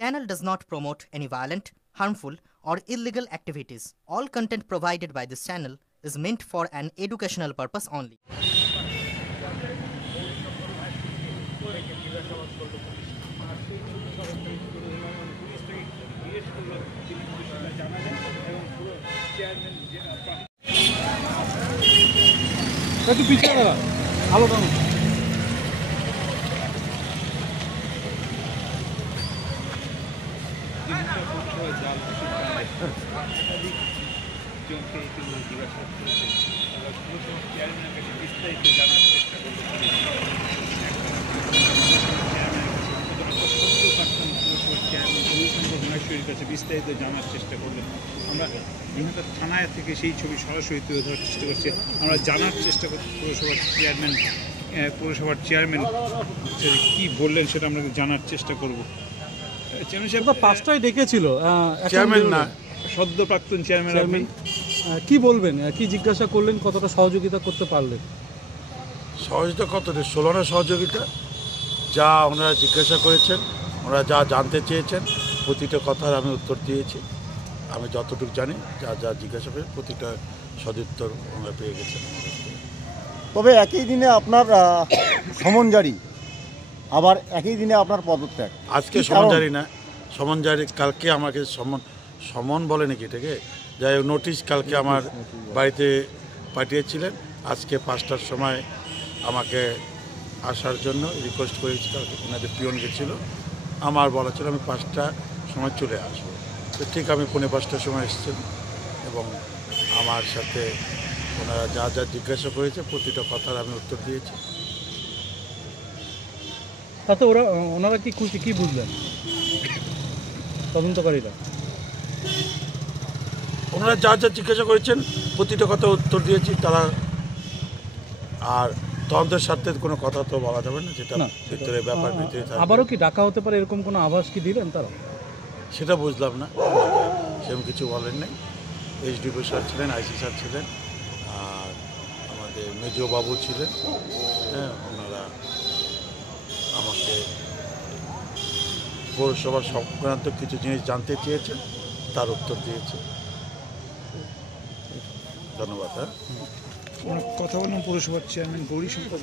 Channel does not promote any violent, harmful, or illegal activities. All content provided by this channel is meant for an educational purpose only. একটু পিছিয়ে দাঁড়া ভালো কেমন বিস্তারিত জানার চেষ্টা করলেন। আমরা বিভিন্ন থানায় থেকে সেই ছবি সরাসরি তুলে ধরার চেষ্টা করছি। আমরা জানার চেষ্টা করছি পৌরসভার চেয়ারম্যান কি বললেন সেটা আমরা জানার চেষ্টা করব। চেয়ারম্যান সাহেব 5টায় ডেকেছিল, চেয়ারম্যান না সদ্য প্রাক্তন চেয়ারম্যান, কি বলবেন, কি জিজ্ঞাসা করলেন, কতটা সহযোগিতা করতে পারলেন? সহযোগিতা কতটা 16 সহযোগিতা যা ওনারা জিজ্ঞাসা করেছেন, ওনারা যা জানতে চেয়েছেন প্রতিটা কথার আমি উত্তর দিয়েছি। আমি যতটুকু জানি যা যা জিজ্ঞাসা করে প্রতিটা সদুত্তর ওনারা পেয়ে গেছেন। তবে একই দিনে আপনার সমন জারি, আবার একই দিনে আপনার পদত্যাগ। আজকে সমন জারি না, সমন জারি কালকে আমাকে সমন বলে নাকি এটাকে, যাই হোক নোটিশ কালকে আমার বাড়িতে পাঠিয়েছিলেন। আজকে 5টার সময় আমাকে আসার জন্য রিকোয়েস্ট করেছি। কালকে ওনাদের পিয়ন গেছিলো, আমার বলা ছিল আমি 5টার সময় চলে আসবো। তো ঠিক আমি 5:45টার সময় এসেছেন এবং আমার সাথে ওনারা যা যা জিজ্ঞাসা করেছে প্রতিটা কথার আমি উত্তর দিয়েছি। তাতে ওনারা কি খুশি, কি বুঝলেন তদন্তকারীরা? ওনারা যা যা জিজ্ঞাসা করেছেন প্রতিটা কথা উত্তর দিয়েছি। তারা আর তদন্তের সাথে কোনো কথা তো বলা যাবে না, যেটা ভিতরে ব্যাপার ভিতরে থাকে। আবারও কি ডাকা হতে পারে এরকম কোনো আভাস কি দিলেন তারা? সেটা বুঝলাম না, সেরকম কিছু বলেন নাই। এসডিপি স্যার ছিলেন, আইসি স্যার ছিলেন, আর আমাদের মেজবাবু ছিলেন। হ্যাঁ, ওনারা আমাকে পৌরসভার সংক্রান্ত কিছু জিনিস জানতে চেয়েছেন, তার উত্তর দিয়েছে। ধন্যবাদ। হ্যাঁ, কথা বললাম পৌরসভার চেয়ারম্যান গৌরী শঙ্কর।